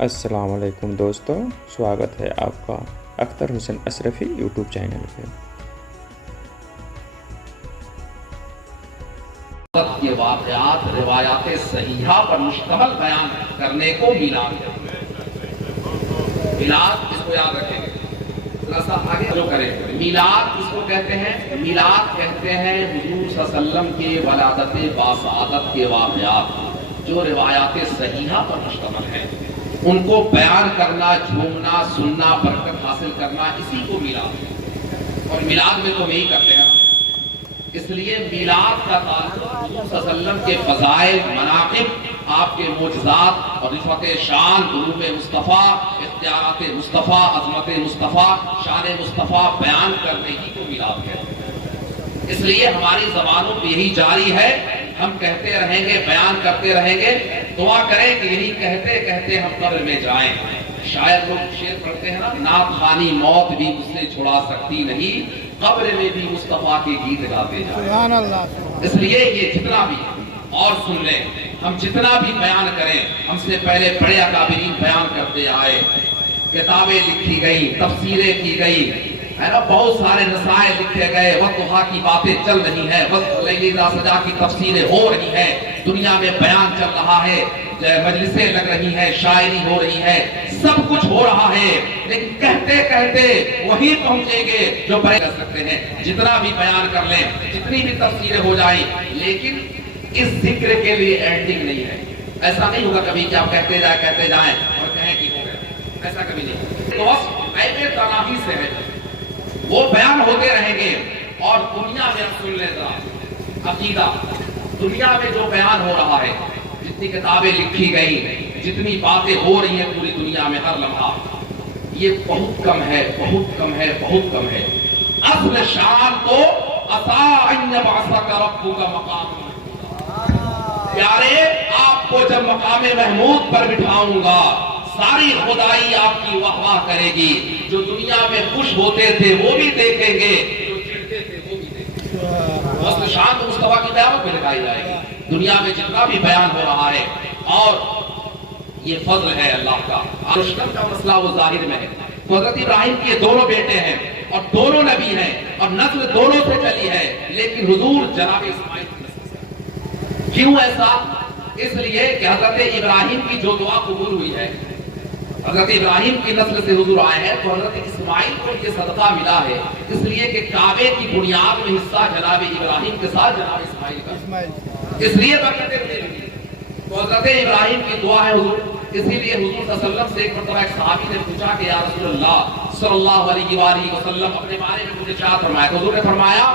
السلام علیکم دوستو، سواگت ہے آپ کا اختر حسین اشرفی یوٹیوب چینل پہ۔ کے واقعات روایات صحیحہ پر مشتمل بیان کرنے کو میلاد کہتے ہیں۔ میلاد اس کو یاد رکھیں گے، ذرا سا آگے جو کریں۔ میلاد اس کو کہتے ہیں، میلاد کہتے ہیں حضور صلی اللہ علیہ وسلم کے ولادت باسعادت کے واقعات جو روایات صحیحہ پر مشتمل ہیں، ان کو بیان کرنا، جھومنا، سننا، برکت حاصل کرنا، اسی کو میلاد ہے۔ اور میلاد میں تو نہیں کرتے ہیں، اس لیے میلاد کا تعلق حضور صلی اللہ علیہ وسلم کے فضائل، مناقب، آپ کے معجزات اور رفعت شان، علوم مصطفیٰ، اختیارات مصطفیٰ، عظمت مصطفیٰ، شان مصطفیٰ بیان کرنے ہی کو میلاد کہتے ہیں۔ اس لیے ہماری زبانوں پہ یہی جاری ہے، ہم کہتے رہیں گے، بیان کرتے رہیں گے، دعا کریں کہ یہی کہتے کہتے ہم قبر میں جائیں۔ شاید لوگ شعر پڑھتے ہیں نا، نعت خوانی موت بھی مجھ سے چھڑا سکتی نہیں، قبر میں بھی مصطفیٰ کے گیت گاتے جائیں۔ سبحان اللہ۔ اس لیے یہ جتنا بھی اور سن لیں، ہم جتنا بھی بیان کریں، ہم سے پہلے بڑے اکابرین بیان کرتے آئے، کتابیں لکھی گئی، تفسیریں کی گئی، ہے نا، بہت سارے نصائح لکھے گئے، وقتھا کی باتیں چل رہی ہیں، وقت لیلی اذا سجا کی تفسیریں ہو رہی ہیں، دنیا میں بیان چل رہا ہے، مجلسیں لگ رہی ہیں، شاعری ہو رہی ہے، سب کچھ ہو رہا ہے، لیکن کہتے کہتے وہی پہنچیں گے جو بڑے کر سکتے ہیں۔ جتنا بھی بیان کر لیں، جتنی بھی تفسیریں ہو جائیں، لیکن اس ذکر کے لیے اینڈنگ نہیں ہے۔ ایسا نہیں ہوگا کبھی کہ آپ کہتے جائیں اور کہیں کہ ہو گئے، ایسا کبھی نہیں۔ تو ایسے تناہی سے ہے، وہ بیان ہوتے رہیں گے۔ اور دنیا میں سن لیں ذرا عقیدہ، دنیا میں جو بیان ہو رہا ہے، جتنی کتابیں لکھی گئی، جتنی باتیں ہو رہی ہیں پوری دنیا میں ہر لمحہ، یہ بہت کم ہے، بہت کم ہے، بہت کم ہے۔ اصل شان تو عسیٰ ان یبعثک ربک مقام، پیارے آپ کو جب مقام محمود پر بٹھاؤں گا، ساری خدائی آپ کی واہ واہ کرے گی۔ جو دنیا میں خوش ہوتے تھے وہ بھی دیکھیں گے، جو چڑھتے تھے وہ بھی دیکھیں گے۔ اصل شان تو مصطفیٰ کی قیامت میں دکھائی جائے گی۔ دنیا میں جتنا بھی بیان ہو رہا ہے، اور یہ فضل ہے اللہ کا۔ رشتم کا مسئلہ وہ ظاہر میں ہے۔ تو حضرت ابراہیم کے دونوں بیٹے ہیں اور دونوں نبی ہیں اور نسل دونوں سے چلی ہے، لیکن حضور جناب اسماعیل کی نسل سے۔ کیوں ایسا؟ اس لیے کہ حضرت ابراہیم کی جو دعا قبول ہوئی ہے، حضرت ابراہیم کی نسل سے حضور آئے ہیں، تو حضرت اسماعیل کو یہ صدقہ ملا ہے، اس لیے کہ کعبے کی بنیاد میں حصہ جناب ابراہیم کے ساتھ جناب اسماعیل کا، اس لیے برکتیں ملی۔ تو حضرت ابراہیم کی دعا ہے حضور، اسی لیے حضور صلی اللہ علیہ وسلم سے ایک مرتبہ ایک صحابی نے پوچھا کہ یا رسول اللہ صلی اللہ علیہ وآلہ وسلم اپنے بارے میں مجھے کیا فرمایا؟ تو حضور نے فرمایا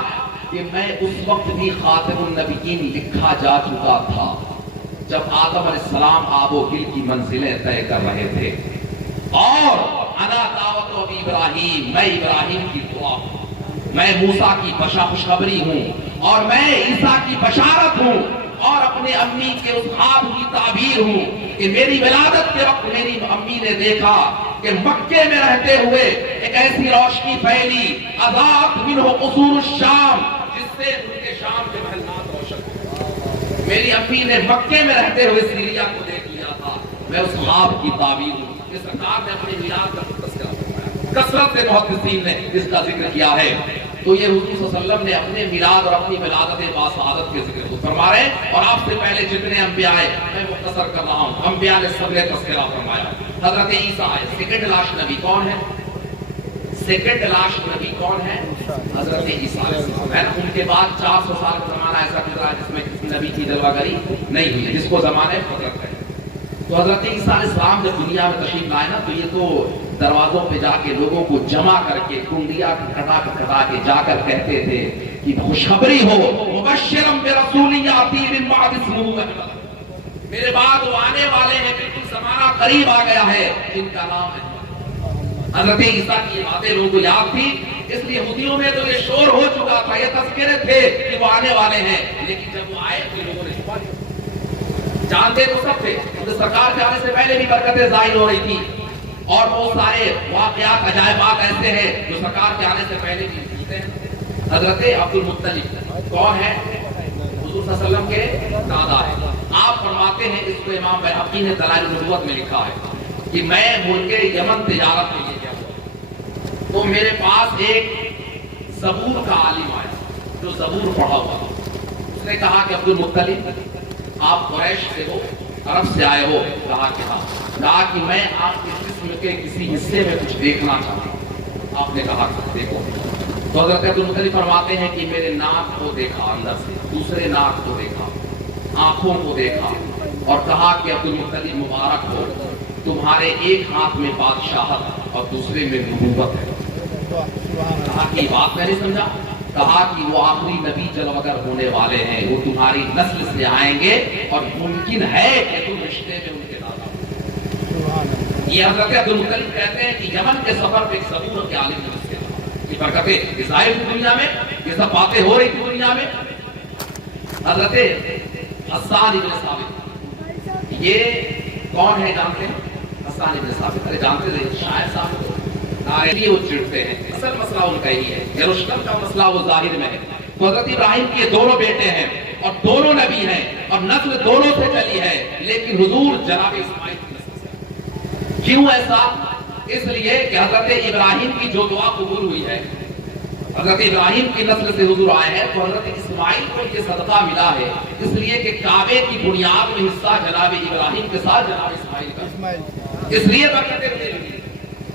کہ میں اس وقت بھی خاتم النبیین لکھا جا چکا تھا جب آدم علیہ السلام آب و گل کی منزلیں طے کر رہے تھے، اور انا دعوت ابی ابراہیم، میں ابراہیم کی دعا ہوں، میں موسیٰ کی خوشخبری ہوں، اور میں عیسیٰ کی بشارت ہوں، اور اپنے امی کے اس خواب کی تعبیر ہوں کہ میری ولادت کے وقت میری امی نے دیکھا کہ مکے میں رہتے ہوئے ایک ایسی روشنی پھیلی، اضاءت منہ قصور الشام، جس سے ان کے شام کے محلات روشن ہوئے۔ میری امی نے مکے میں رہتے ہوئے سیریا کو دیکھ لیا تھا، میں اس خواب کی تعبیر ہوں۔ اس سرکار نے اپنی میلاد کا تذکرہ فرمایا، کثرت سے محدثین نے اس کا ذکر کیا ہے۔ تو یہ حضور صلی اللہ علیہ وسلم نے اپنے میلاد اور اپنی ولادت باسعادت کے ذکر کو فرما رہے ہیں۔ اور آپ سے پہلے جتنے انبیاء آئے، میں مختصر کر رہا ہوں، انبیاء نے سب نے تذکرہ فرمایا۔ حضرت عیسیٰ آئے، سیکنڈ لاسٹ نبی کون ہے؟ سیکنڈ لاسٹ نبی کون ہے؟ حضرت عیسیٰ علیہ السلام ہے۔ ان کے بعد 400 سال کا زمانہ ایسا گزرا جس میں کسی نبی کی جلوہ گری نہیں ہوئی، جس کو زمانے حضرت ہے۔ تو حضرت عیسیٰ علیہ السلام جب دنیا میں تشریف لائے نا، تو یہ تو دروازوں پہ جا کے لوگوں کو جمع کر کے کنڈیاں کٹا کے جا کر کہتے تھے کہ خوشخبری ہو، مبشرم برسول یاتی من بعد اسمہ احمد، میرے بعد وہ آنے والے ہیں، بالکل زمانہ قریب آ گیا ہے، جن کا نام ہے۔ حضرت عیسیٰ کی یہ باتیں لوگوں کو یاد تھی، اس لیے یہودیوں میں تو یہ شور ہو چکا تھا، یہ تذکرے تھے کہ وہ آنے والے ہیں، لیکن جب وہ آئے تو لوگوں نے چھپا دیا۔ جانتے تو سب تھے، سرکار کے آنے سے پہلے بھی برکتیں ظاہر ہو رہی تھی، اور بہت سارے واقعات عجائبات ایسے ہیں جو سرکار کے آنے سے پہلے بھی ہوتے ہیں۔ حضرت عبد المطلب کون ہے؟ حضور صلی اللہ علیہ وسلم کے دادا ہے۔ آپ فرماتے ہیں، اس کو امام بہقی نے دلائل النبوت میں لکھا ہے کہ میں ملک یمن تجارت کے لیے گیا ہوا، تو میرے پاس ایک زبور کا عالم آیا جو زبور پڑھا ہوا تھا۔ اس نے کہا کہ عبد المطلب آپ قریش سے ہو، عرب سے آئے ہو؟ کہا کہ ہاں۔ کہا کہ میں آپ کے جسم کے کسی حصے میں کچھ دیکھنا چاہتا ہوں۔ آپ نے کہا دیکھو۔ تو حضرت عبد المطلب فرماتے ہیں کہ میرے ناک کو دیکھا اندر سے، دوسرے ناک کو دیکھا، آنکھوں کو دیکھا، اور کہا کہ عبد المطلب مبارک ہو، تمہارے ایک ہاتھ میں بادشاہت اور دوسرے میں نبوت ہے۔ کہا کہ یہ بات میں نہیں سمجھا۔ کہا کہ وہ آخری نبی جلوہ گر ہونے والے ہیں، وہ تمہاری نسل سے آئیں گے اور ممکن ہے کہ تم رشتے میں ان کے دادا ہو۔ یہ حضرت عبد المطلب کہتے ہیں کہ یمن کے سفر پہ ایک زبور کے عالم نے سے یہ برکتیں ظاہر کی دنیا میں، یہ سب باتیں ہو رہی تھی دنیا میں۔ حضرت حسان ابن ثابت، یہ کون ہے جانتے ہیں؟ حسان ابن ثابت، ارے جانتے تھے شاعر صاحب کو، ناریلی وہ چڑھتے ہیں، اصل مسئلہ ان کا ہی ہے، یروشلم کا مسئلہ وہ ظاہر میں ہے۔ تو حضرت ابراہیم کے دونوں بیٹے ہیں اور دونوں نبی ہیں اور نسل دونوں سے چلی ہے، لیکن حضور جناب اسماعیل کی نسل سے۔ کیوں ایسا؟ اس لیے کہ حضرت ابراہیم کی جو دعا قبول ہوئی ہے، حضرت ابراہیم کی نسل سے حضور آئے ہیں، تو حضرت اسماعیل کو یہ صدقہ ملا ہے، اس لیے کہ کعبے کی بنیاد میں حصہ جناب ابراہیم کے ساتھ جناب اسماعیل کا، اس لیے برکتیں ملی۔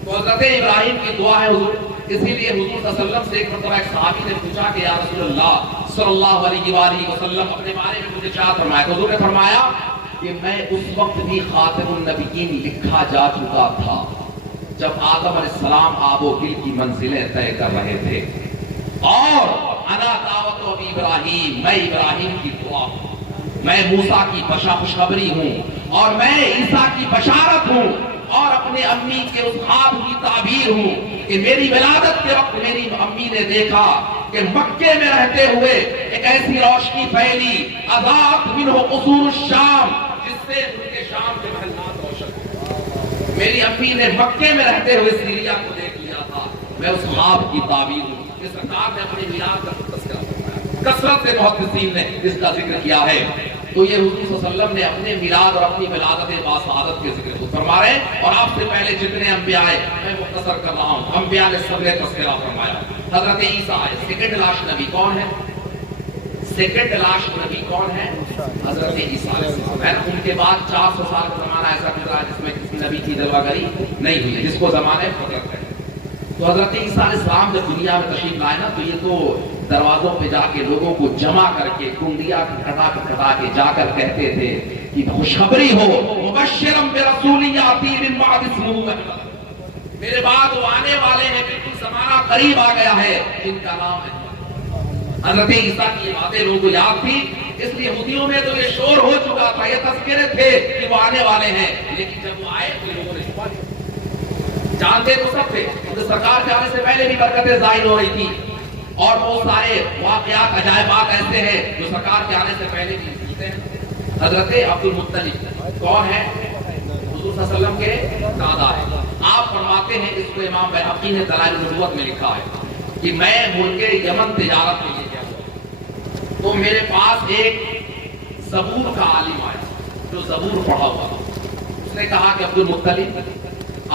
تو حضرت ابراہیم کی دعا ہے حضور، اسی لیے حضور صلی اللہ علیہ وسلم سے ایک مرتبہ ایک صحابی نے پوچھا کہ یا رسول اللہ صلی اللہ علیہ وآلہ وسلم اپنے بارے میں مجھے کیا فرمایا؟ تو حضور نے فرمایا کہ میں اس وقت بھی خاتم النبیین لکھا جا چکا تھا جب آدم علیہ السلام آب و گل کی منزلیں طے کر رہے تھے، اور انا دعوت ابی ابراہیم، میں ابراہیم کی دعا ہوں، میں موسیٰ کی خوشخبری ہوں، اور میں عیسیٰ کی بشارت ہوں، اور اپنے امی کے اس خواب کی تعبیر ہوں کہ میری ولادت کے وقت میری امی نے دیکھا کہ مکے میں رہتے ہوئے ایک ایسی روشنی پھیلی، اضاءت منہ قصور الشام، جس سے ان کے شام کے محلات روشن ہوئے۔ میری امی نے مکے میں رہتے ہوئے سیریا کو دیکھ لیا تھا، میں اس خواب کی تعبیر ہوں۔ یہ سرکار نے اپنے میلاد کا تذکرہ فرمایا، کثرت سے محدثین نے اس کا ذکر کیا ہے۔ تو یہ حضور صلی اللہ علیہ وسلم نے اپنے میلاد اور اپنی ولادت باسعادت کے ذکر کو فرما رہے ہیں، اور آپ سے پہلے جتنے انبیاء آئے میں مختصر کر رہا ہوں، انبیاء نے سب نے تذکرہ فرمایا۔ حضرت عیسیٰ آئے، سیکنڈ لاسٹ نبی کون ہے؟ سیکنڈ لاسٹ نبی کون ہے؟ حضرت عیسیٰ علیہ السلام ہے۔ ان کے بعد 400 سال کا زمانہ ایسا گزرا جس میں کسی نبی کی جلوہ گری نہیں ہوئی، جس کو زمانے فطرت ہے۔ تو حضرت عیسیٰ علیہ السلام جب دنیا میں تشریف لائے نا، تو یہ تو دروازوں پہ جا کے لوگوں کو جمع کر کے کنڈیاں کھٹا کے جا کر کہتے تھے کہ خوشخبری ہو، مبشرا برسول یاتی من بعد اسمہ احمد، میرے بعد وہ آنے والے ہیں، بالکل زمانہ قریب آ گیا ہے، ان کا نام ہے۔ حضرت عیسیٰ کی یہ باتیں لوگوں کو یاد تھی، اس لیے یہودیوں میں تو یہ شور ہو چکا تھا، یہ تذکرے تھے کہ وہ آنے والے ہیں، لیکن جب وہ آئے تو لوگوں نے چھپا دیا۔ جانتے تو سب تھے، سرکار کے آنے سے پہلے بھی برکتیں ظاہر ہو رہی تھی، اور بہت سارے واقعات عجائبات ایسے ہیں جو سرکار کے آنے سے پہلے بھی ہوتے ہیں۔ حضرت عبد المطلب کون ہے؟ حضور صلی اللہ علیہ وسلم کے دادا ہے۔ آپ فرماتے ہیں، اس کو امام بہقی نے دلائل النبوت میں لکھا ہے کہ میں ملک یمن تجارت کے لیے گیا ہوا، تو میرے پاس ایک زبور کا عالم آیا جو زبور پڑھا ہوا تھا۔ اس نے کہا کہ عبد المطلب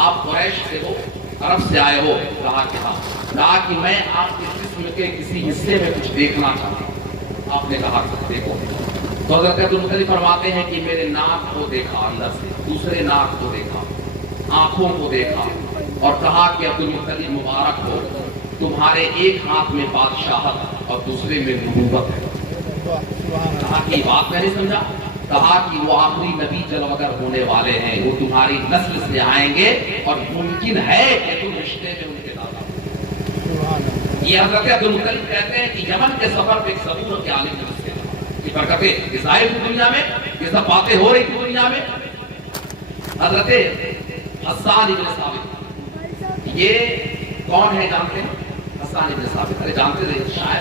آپ قریش سے ہو، عرب سے آئے ہو؟ کہا کہ ہاں۔ کہا کہ میں آپ کے جسم کے کسی حصے میں کچھ دیکھنا چاہتا ہوں۔ آپ نے کہا دیکھو۔ تو حضرت عبد المطلب فرماتے ہیں کہ میرے ناک کو دیکھا اندر سے، دوسرے ناک کو دیکھا، آنکھوں کو دیکھا، اور کہا کہ عبد المطلب مبارک ہو، تمہارے ایک ہاتھ میں بادشاہت اور دوسرے میں نبوت ہے۔ کہا کہ یہ بات میں نہیں سمجھا۔ کہا کہ وہ آخری نبی جلوہ گر ہونے والے ہیں، وہ تمہاری نسل سے آئیں گے اور ممکن ہے کہ تم رشتے میں ان کے دادا ہو۔ یہ حضرت عبد المطلب کہتے ہیں کہ یمن کے سفر پہ ایک زبور کے عالم نے سے یہ برکتیں ظاہر کی دنیا میں، یہ سب باتیں ہو رہی تھی دنیا میں۔ حضرت حسان ابن ثابت، یہ کون ہے جانتے ہیں؟ حسان ابن ثابت، ارے جانتے تھے شاعر